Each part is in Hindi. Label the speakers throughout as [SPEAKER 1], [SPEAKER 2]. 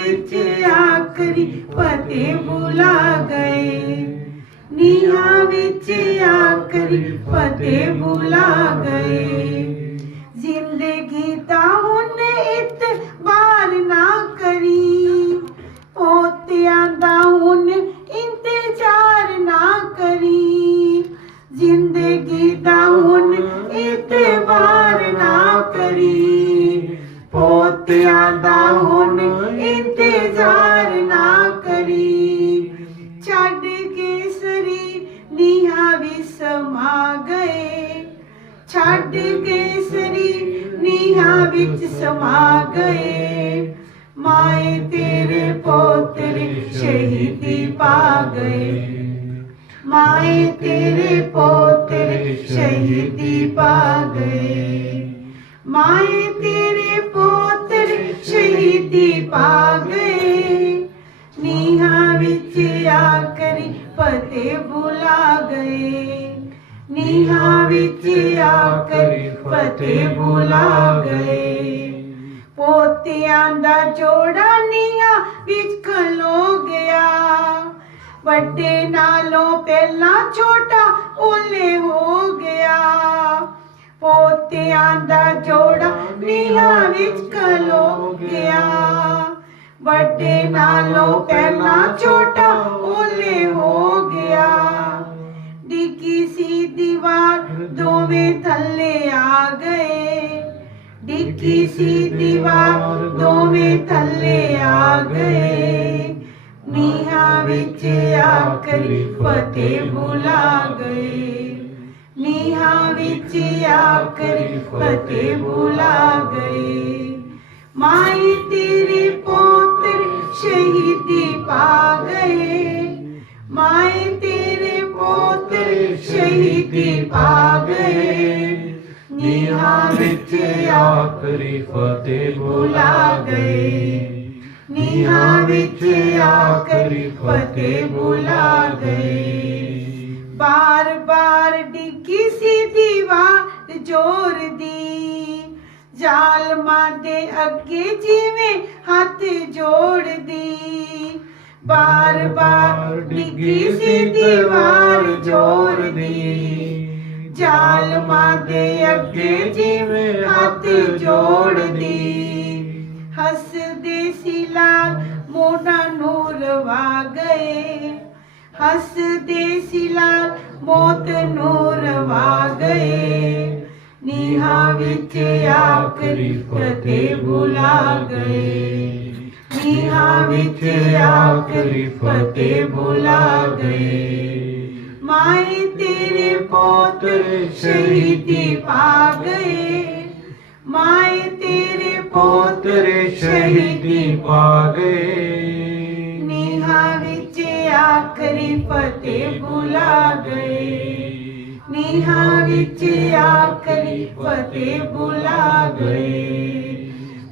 [SPEAKER 1] ਵਿੱਚ ਆਖਰੀ ਫਤਿਹ ਬੁਲਾ ਗਏ ਨੀਹਾਂ ਵਿੱਚ ਆਖਰੀ ਫਤਿਹ ਬੁਲਾ ਗਏ ਜ਼ਿੰਦਗੀ ਦਾ ਹੁਣ ਇਤਬਾਰ ਨਾ ਕਰੀ ਪੋਤਿਆਂ ਦਾ ਹੁਣ ਇੰਤਜ਼ਾਰ ਨਾ ਕਰੀ ਜ਼ਿੰਦਗੀ ਦਾ ਹੁਣ ਇਤਬਾਰ ਨਾ ਕਰੀ ਪੋਤਿਆਂ ਦਾ ਹੁਣ ਇੰਤਜ਼ਾਰ ਛੱਡ ਕੇ ਸਰੀ ਨੀਹਾਂ ਵਿੱਚ ਸਮਾ ਗਏ। ਮਾਏ ਤੇਰੇ ਪੋਤਰ ਸ਼ਹੀਦੀ ਪਾ ਗਏ। ਮਾਏ ਤੇਰੇ ਪੋਤਰ ਸ਼ਹੀਦੀ ਪਾ ਗਏ। ਮਾਏ ਤੇਰੇ ਪੋਤਰ ਸ਼ਹੀਦੀ ਪਾ ਗਏ। ਨੀਹਾਂ ਵਿੱਚ ਕਰੀ ਫਤਿਹ ਬੁਲਾ ਗਏ। ਨੀਹਾਂ ਵਿੱਚ ਆਕਰੀ ਫਤਿਹ ਬੁਲਾ ਗਏ ਪੋਤਿਆਂ ਦਾ ਜੋੜਾ ਨੀਹਾਂ ਵਿੱਚ ਖਲੋ ਗਿਆ ਵੱਡੇ ਨਾਲੋਂ ਪਹਿਲਾਂ ਛੋਟਾ ਓਲੇ ਹੋ ਗਿਆ ਪੋਤਿਆਂ ਦਾ ਜੋੜਾ ਨੀਹਾਂ ਵਿੱਚ ਖਲੋ ਗਿਆ ਵੱਡੇ ਨਾਲੋਂ ਪਹਿਲਾਂ ਛੋਟਾ ਦੀਵਾਰ ਦੋਵੇਂ ਥੱਲੇ ਆ ਗਏ ਡਿੱਗੀ ਸੀ ਦੀਵਾਰ ਦੋਵੇਂ ਥੱਲੇ ਆ ਗਏ ਨੀਹਾਂ ਵਿੱਚ ਆਕਰੀ ਫਤਿਹ ਬੁਲਾ ਗਏ ਨੀਹਾਂ ਵਿੱਚ ਆਕਰੀ ਫਤਿਹ ਬੁਲਾ ਗਏ ਮਾਈ ਤੇਰੇ ਪੋਤਰ ਸ਼ਹੀਦੀ पावे नेहा विच आखरी फते
[SPEAKER 2] बुला गई।
[SPEAKER 1] नेहा विच आखरी फते बुला गई। बार बार डिगी सी दीवार ज़ोर दी। जाल माते अगे जिवे हाथ जोड़ दी। बार बार डिगी सी दीवार ज़ोर ਜੋਰ ਦੀ ਅੱਗੇ ਜਿਵੇਂ ਹੱਥ ਜੋੜਦੀ। ਹੱਸਦੇ ਸੀ ਲਾਲ ਮੋਢਾ ਨੂਰ ਰਵਾ ਗਏ। ਹੱਸਦੇ ਸੀ ਲਾਲ ਮੌਤ ਨੂਰ ਰਵਾ ਗਏ। ਨੀਹਾਂ ਵਿੱਚ ਆਖਰੀ ਫਤਿਹ ਬੁਲਾ ਗਏ। ਨੀਹਾਂ ਵਿੱਚ ਆਖਰੀ ਫਤਿਹ ਬੁਲਾ ਗਏ। माए तेरे पोत्र शहीदी पा गए।
[SPEAKER 2] माए तेरे पोत्र शहीदी
[SPEAKER 1] पा गए। निहा आखरी फतेह बुला गए। निहा विच आखरी फतेह बुला गए।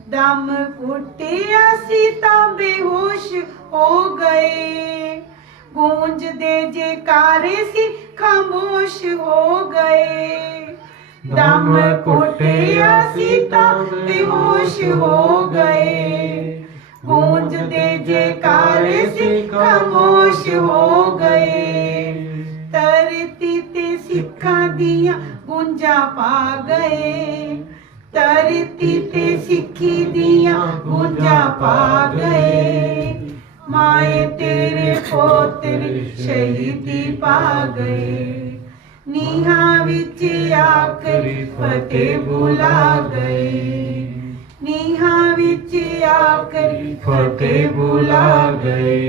[SPEAKER 1] दम घुटिया सीता बेहोश हो गए। ਗੂੰਜਦੇ ਜੇਕਾਰੇ ਸੀ, ਖਾਮੋਸ਼ ਹੋ ਗਏ। ਦਮ ਕੁੱਟਿਆ ਸੀ ਤਾਂ ਬੇਹੋਸ਼ ਹੋ ਗਏ। ਗੂੰਜਦੇ ਜੇਕਾਰੇ ਸੀ, ਖਾਮੋਸ਼ ਹੋ ਗਏ। ਧਰਤੀ ਤੇ ਸਿੱਖਾਂ ਦੀਆਂ ਗੂੰਜਾਂ ਪਾ ਗਏ। ਧਰਤੀ ਤੇ ਸਿੱਖੀ ਦੀਆਂ ਗੂੰਜਾਂ ਪਾ ਗਏ। माए तेरे पोतर शहीदी पा गए निहा विच आकर फतेह बुला गए निहा विच आकर फतेह बुला गए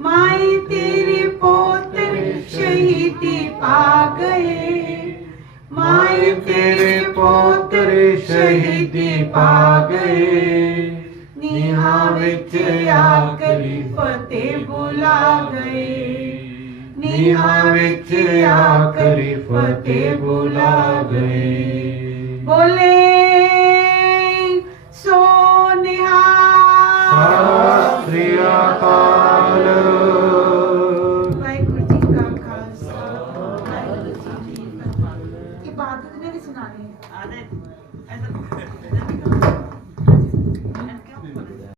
[SPEAKER 1] माए तेरे पोतर शहीदी पा गए माए तेरे पोतर शहीदी पा गए ਨੀਹਾਂ ਵਿੱਚ ਆਖਰੀ ਫਤਿਹ ਬੁਲਾ ਗਏ ਨੀਹਾਂ ਵਿੱਚ ਆਖਰੀ ਫਤਿਹ ਬੁਲਾ ਗਏ ਬੋਲੇ